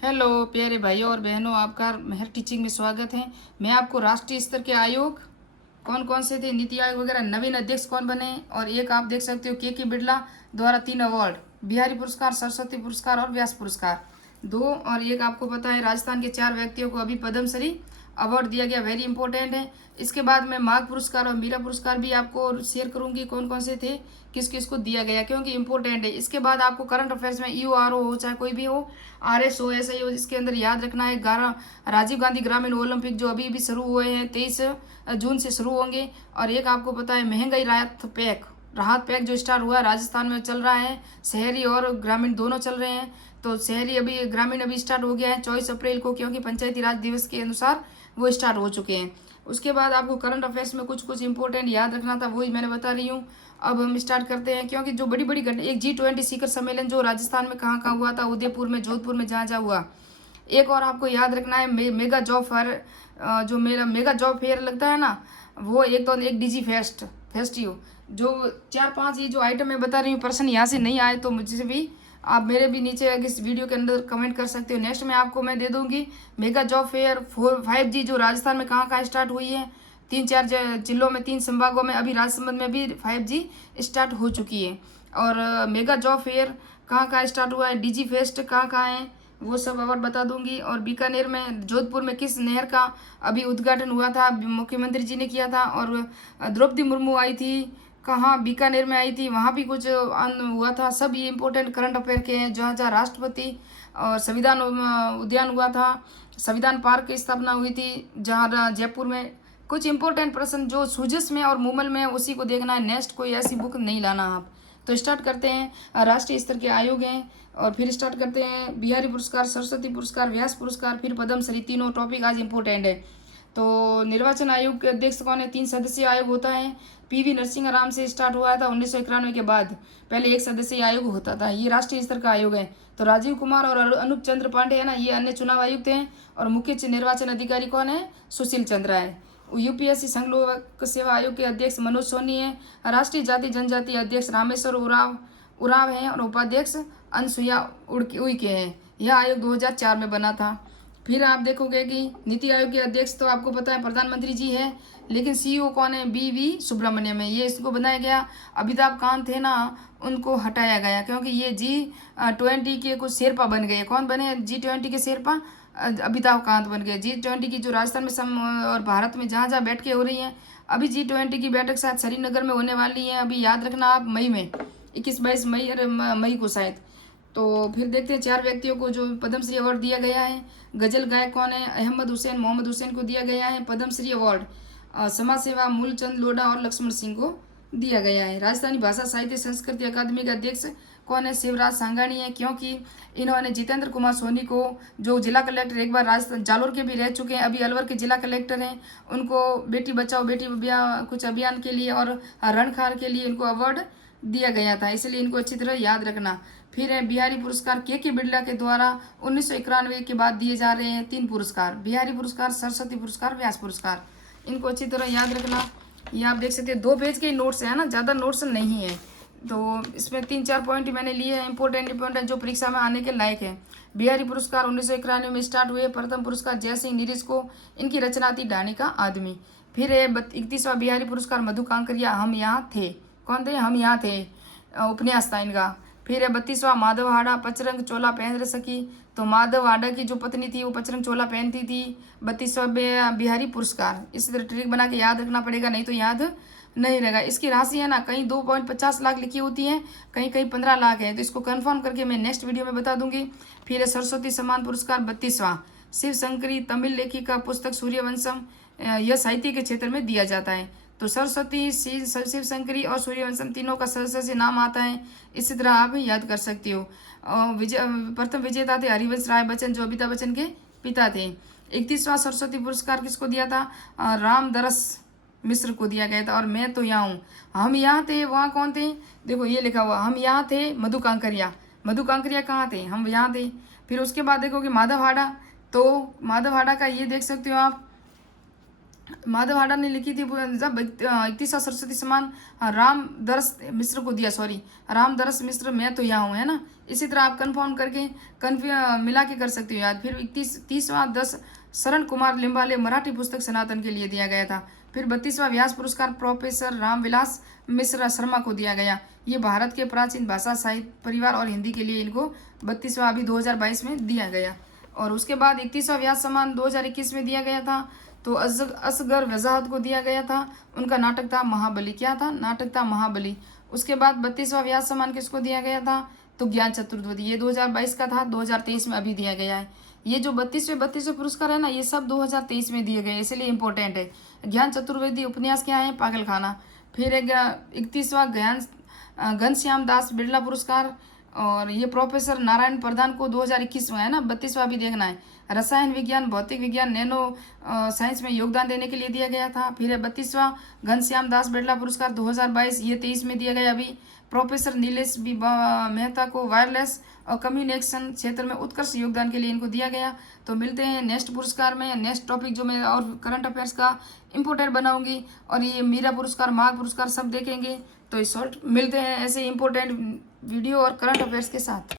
Hello प्यारे भाइयों और बहनों, आपका मेहर टीचिंग में स्वागत है। मैं आपको राष्ट्रीय स्तर के आयोग कौन कौन से थे, नीति आयोग वगैरह, नवीन अध्यक्ष कौन बने, और एक आप देख सकते हो के बिरला द्वारा 3 अवार्ड, बिहारी पुरस्कार, सरस्वती पुरस्कार और व्यास पुरस्कार 2, और एक आपको पता है राजस्थान के 4 व्यक्तियों को अभी पद्मश्री अवार्ड दिया गया, वेरी इंपॉर्टेंट है। इसके बाद मैं माघ पुरस्कार और मीरा पुरस्कार भी आपको शेयर करूंगी कौन कौन से थे, किस किस को दिया गया, क्योंकि इंपॉर्टेंट है। इसके बाद आपको करंट अफेयर्स में EORO हो चाहे कोई भी हो, RS हो, SI हो, इसके अंदर याद रखना है 11 राजीव गांधी ग्रामीण ओलंपिक जो अभी भी शुरू हुए हैं, 23 जून से शुरू होंगे। और एक आपको पता है महंगाई राहत पैक जो स्टार्ट हुआ है, राजस्थान में चल रहा है, शहरी और ग्रामीण दोनों चल रहे हैं। तो शहरी अभी, ग्रामीण अभी स्टार्ट हो गया है 24 अप्रैल को, क्योंकि पंचायती राज दिवस के अनुसार वो स्टार्ट हो चुके हैं। उसके बाद आपको करंट अफेयर्स में कुछ कुछ इंपॉर्टेंट याद रखना था, वही मैंने बता रही हूँ। अब हम स्टार्ट करते हैं, क्योंकि जो बड़ी बड़ी घटना, एक G20 शिखर सम्मेलन जो राजस्थान में कहाँ कहाँ हुआ था, उदयपुर में, जोधपुर में, जहाँ जहाँ हुआ। एक और आपको याद रखना है मेगा जॉब फेयर, जो मेरा मेगा जॉब फेयर लगता है ना, वो एक DG फेस्टिव, जो 4-5 ये जो आइटम मैं बता रही हूँ, पर्सन यहाँ से नहीं आए तो मुझसे भी आप मेरे भी नीचे इस वीडियो के अंदर कमेंट कर सकते हो। नेक्स्ट में आपको मैं दे दूंगी मेगा जॉब फेयर 5G जो राजस्थान में कहाँ कहाँ स्टार्ट हुई है, 3-4 जिलों में, 3 संभागों में, अभी राजसमंद में भी 5G स्टार्ट हो चुकी है। और मेगा जॉब फेयर कहाँ कहाँ स्टार्ट हुआ है, DG फेस्ट कहाँ कहाँ है, वो सब अवार्ड बता दूंगी। और बीकानेर में, जोधपुर में किस नहर का अभी उद्घाटन हुआ था, मुख्यमंत्री जी ने किया था। और द्रौपदी मुर्मू आई थी, कहाँ, बीकानेर में आई थी, वहाँ भी कुछ हुआ था। सब ये इंपॉर्टेंट करंट अफेयर के हैं। जहाँ जहाँ राष्ट्रपति और संविधान उद्यान हुआ था, संविधान पार्क की स्थापना हुई थी, जहाँ जयपुर में, कुछ इंपॉर्टेंट प्रश्न जो सूजस में और मुमल में है, उसी को देखना है। नेक्स्ट कोई ऐसी बुक नहीं लाना आप। तो स्टार्ट करते हैं। राष्ट्रीय स्तर के आयोग हैं, और फिर स्टार्ट करते हैं बिहारी पुरस्कार, सरस्वती पुरस्कार, व्यास पुरस्कार, फिर पद्मश्री, तीनों टॉपिक आज इंपॉर्टेंट है। तो निर्वाचन आयोग के अध्यक्ष कौन है, 3 सदस्यीय आयोग होता है। PV नरसिंह से स्टार्ट हुआ था 1991 के बाद, पहले 1 सदस्यीय आयोग होता था। ये राष्ट्रीय स्तर का आयोग है। तो राजीव कुमार और अनूप चंद्र पांडे है ना, ये अन्य चुनाव आयुक्त हैं। और मुख्य निर्वाचन अधिकारी कौन है, सुशील चंद्रा है। UPSC संघ लोक सेवा आयोग के अध्यक्ष मनोज सोनी है। राष्ट्रीय जाति जनजाति अध्यक्ष रामेश्वर उराव हैं, और उपाध्यक्ष अनसुईया उइके हैं। यह आयोग 2004 में बना था। फिर आप देखोगे कि नीति आयोग के अध्यक्ष तो आपको पता है प्रधानमंत्री जी है, लेकिन CEO कौन है, BV सुब्रमण्यम है। ये इसको बनाया गया, अमिताभ कांत थे ना, उनको हटाया गया, क्योंकि ये G20 के कुछ शेरपा बन गए। कौन बने G20 के शेरपा, अमिताभ कांत बन गए। G20 की जो राजस्थान में और भारत में जहाँ जहाँ बैठकें हो रही हैं, अभी G20 की बैठक शायद श्रीनगर में होने वाली है, अभी याद रखना आप, मई में, 21-22 मई, अरे मई को शायद। तो फिर देखते हैं 4 व्यक्तियों को जो पद्मश्री अवार्ड दिया गया है। गजल गायक कौन है, अहमद हुसैन मोहम्मद हुसैन को दिया गया है पद्मश्री अवार्ड। समाज सेवा मूलचंद लोढ़ा और लक्ष्मण सिंह को दिया गया है। राजस्थानी भाषा साहित्य संस्कृति अकादमी के अध्यक्ष कौन है, शिवराज सांगानी है, क्योंकि इन्होंने जितेंद्र कुमार सोनी को, जो जिला कलेक्टर एक बार राजस्थान जालोर के भी रह चुके हैं, अभी अलवर के जिला कलेक्टर हैं, उनको बेटी बचाओ बेटी कुछ अभियान के लिए और रणखार के लिए इनको अवार्ड दिया गया था, इसलिए इनको अच्छी तरह याद रखना। फिर है बिहारी पुरस्कार के बिरला के द्वारा 1991 के बाद दिए जा रहे हैं 3 पुरस्कार, बिहारी पुरस्कार, सरस्वती पुरस्कार, व्यास पुरस्कार। इनको अच्छी तरह याद रखना। ये आप देख सकते हैं 2 पेज के नोट्स हैं ना, ज़्यादा नोट्स नहीं है। तो इसमें 3-4 पॉइंट मैंने लिए हैं इंपॉर्टेंट जो परीक्षा में आने के लायक है। बिहारी पुरस्कार 1991 में स्टार्ट हुए। प्रथम पुरस्कार जयसिंह नीरज को, इनकी रचना थी ढाणी का आदमी। फिर है 31वां बिहारी पुरस्कार मधु कांकरिया, हम यहाँ थे। कौन थे, हम यहाँ थे, उपन्यास था इनका। फिर है 32वां माधव हाड़ा, पचरंग चोला पहन सकी। तो माधव हाड़ा की जो पत्नी थी वो पचरंग चोला पहनती थी। 32वां बिहारी पुरस्कार, इसी तरह ट्रिक बना के याद रखना पड़ेगा, नहीं तो याद नहीं रहेगा। इसकी राशि है ना, कहीं 2.50 लाख लिखी होती है, कहीं कहीं 15 लाख है, तो इसको कंफर्म करके मैं नेक्स्ट वीडियो में बता दूंगी। फिर है सरस्वती सम्मान पुरस्कार 32वां, शिव शंकरी तमिल लेखिका, पुस्तक सूर्यवंशम, यह साहित्य के क्षेत्र में दिया जाता है। तो सरस्वती, शिव शंकरी और सूर्यवंशम तीनों का सदस्य से नाम आता है, इसी तरह आप याद कर सकते हो। प्रथम विजेता थे हरिवंश राय बच्चन, जो अमिताभ बच्चन के पिता थे। 31वां सरस्वती पुरस्कार किसको दिया था, रामदरस मिश्र को दिया गया था। और मैं तो यहाँ हूँ, हम यहाँ थे, वहाँ कौन थे, देखो ये लिखा हुआ, हम यहाँ थे, मधु कांकरिया कहाँ थे, हम यहाँ थे। फिर उसके बाद देखोगे माधव हाड़ा, तो माधव हाड़ा का ये देख सकते हो आप, माधव हाडा ने लिखी थी जब 31वां सरस्वती सम्मान रामदरस मिश्र को दिया, सॉरी रामदरस मिश्र, मैं तो यहाँ हूँ, है ना। इसी तरह आप कंफर्म करके मिला के कर सकते हो याद। फिर 30वां 10 शरण कुमार लिम्बाले मराठी पुस्तक सनातन के लिए दिया गया था। फिर 32वां व्यास पुरस्कार प्रोफेसर रामविलास मिश्रा शर्मा को दिया गया। ये भारत के प्राचीन भाषा साहित्य परिवार और हिंदी के लिए इनको 32वां अभी 2022 में दिया गया। और उसके बाद 31वां व्यास सम्मान 2021 में दिया गया था, तो असगर वजाहत को दिया गया था। उनका नाटक था महाबली। क्या था? नाटक था महाबली। उसके बाद 32वां व्यास सम्मान किसको दिया गया था? तो ज्ञान चतुर्वेदी। ये 2022 का था, 2023 में अभी दिया गया है। ये जो 32वें पुरस्कार है ना, ये सब 2023 में दिए गए, इसलिए इंपॉर्टेंट है। ज्ञान चतुर्वेदी उपन्यास क्या है? पागल खाना। फिर 31वां घनश्याम दास बिरला पुरस्कार, और ये प्रोफेसर नारायण प्रधान को 2021 में है ना। 32वां भी देखना है। रसायन विज्ञान, भौतिक विज्ञान, नैनो साइंस में योगदान देने के लिए दिया गया था। फिर है 32वां घनश्याम दास बिरला पुरस्कार 2022, ये 23 में दिया गया अभी। प्रोफेसर नीलेश बी मेहता को वायरलेस और कम्युनिकेशन क्षेत्र में उत्कृष्ट योगदान के लिए इनको दिया गया। तो मिलते हैं नेक्स्ट पुरस्कार में, नेक्स्ट टॉपिक जो मैं और करंट अफेयर्स का इम्पोर्टेंट बनाऊंगी, और ये मीरा पुरस्कार, माघ पुरस्कार सब देखेंगे। तो इस शॉर्ट मिलते हैं ऐसे इम्पोर्टेंट वीडियो और करंट अफेयर्स के साथ।